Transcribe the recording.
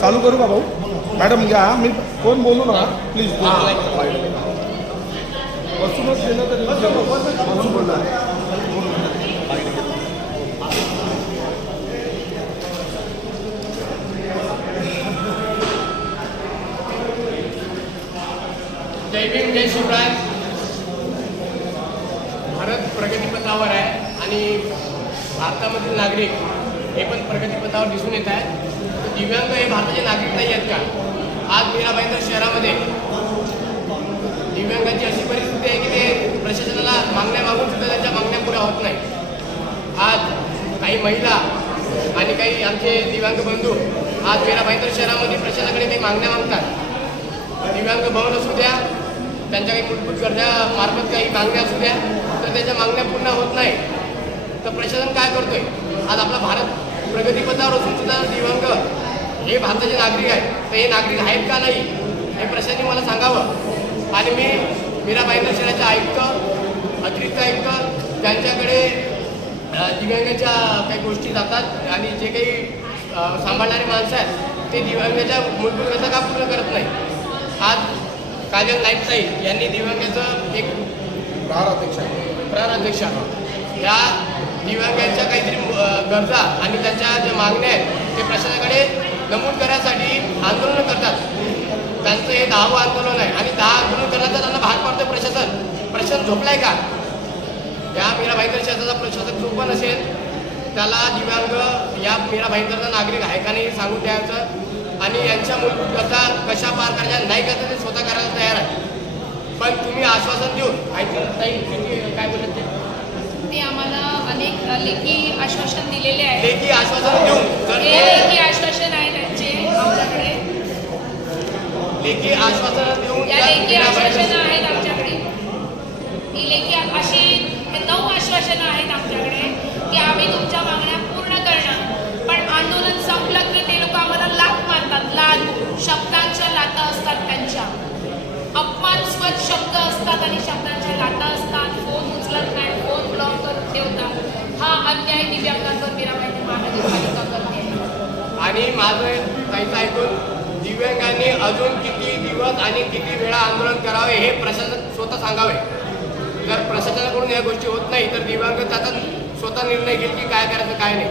चालू करू का भाऊ? मॅडम घ्या, मी कोण बोलू नका प्लीज. बसूनच गेलं तरी बसून बोलणार. जय भीम जय शिवराय. भारत प्रगतीपथावर आहे आणि भारतामधील नागरिक हे पण प्रगतीपथावर दिसून येत आहेत. दिव्यांग हे भारताचे नागरिक नाही आहेत का? आज मीरा भाईंदर शहरामध्ये दिव्यांगांची अशी परिस्थिती आहे की ते प्रशासनाला मागण्या मागून सुद्धा त्यांच्या मागण्या पुऱ्या होत नाही. आज काही महिला आणि काही आमचे दिव्यांग बंधू आज मीरा भाईंदर शहरामध्ये प्रशासनाकडे काही मागण्या मागतात. दिव्यांग भवन असू द्या, त्यांच्या काही मूलभूत गरजा मार्फत काही मागण्या असू द्या, तर त्याच्या मागण्या पूर्ण होत नाही. तर प्रशासन काय करतोय? आज आपला भारत प्रगतीपथावर असून सुद्धा दिव्यांग हे भारताचे नागरिक आहेत. तर हे नागरिक आहेत का नाही हे प्रशासनाने मला सांगावं. आणि मी मीरा भाईंदर शहराचे आयुक्त, अतिरिक्त आयुक्त त्यांच्याकडे दिव्यांगाच्या काही गोष्टी जातात आणि जे काही सांभाळणारे माणसं आहेत ते दिव्यांगाच्या मूलभूत गरजा का पूर्ण करत नाही. आज काजल नाईकताई यांनी दिव्यांगाचं एक प्रहाराध्यक्ष या दिव्यांगांच्या काहीतरी गरजा आणि त्यांच्या ज्या मागण्या आहेत ते प्रशासनाकडे नमूद करण्यासाठी आंदोलन करतात. त्यांचं हे 10वं आंदोलन आहे आणि 10 आंदोलन करण्याचा त्यांना भाग पाडतं प्रशासन झोपलाय का? या मीरा भाईंदर शहराचा प्रशासक जो पण असेल त्याला दिव्यांग या मीरा भाईंदरचा नागरिक आहे का नाही सांगून द्यायचं. आणि यांच्या मूलभूत गरजा कशा पार करायच्या नाही करता ते स्वतः करायला तयार आहे. पण तुम्ही आश्वासन देऊन काय बोलत ते आम्हाला अनेक लेखी आश्वासन दिलेले आहे. लेखी आश्वासन देऊन लेखी आश्वासन आहे त्यांचे आमच्याकडे. लेखी आश्वासन देऊन या लेखी आश्वासन आहेत आमच्याकडे. ही लेखी अशी 9 आश्वासनं आहेत आमच्याकडे की आम्ही तुमच्या मागण्या पूर्ण करणार. पण आंदोलन संपलं की ते लोक आम्हाला लाथ मारतात. शब्दांच्या लाटा असतात, त्यांच्या अपमानस्पद शब्द असतात आणि शब्दांच्या लाटा असतात. फोन उचलत नाही, फोन ब्लॉक करून ठेवतात. हा अन्याय दिव्यांगांवर मीरा भाईंदर महानगरपालिका करते. आणि माझं काहीच ऐकून दिव्यांगांनी अजून किती दिवस आणि किती वेळा आंदोलन करावे हे प्रशासन स्वतः सांगावे. जर प्रशासनाकडून या गोष्टी होत नाही तर दिव्यांग त्याचा स्वतः निर्णय घेईल की काय करायचं काय नाही.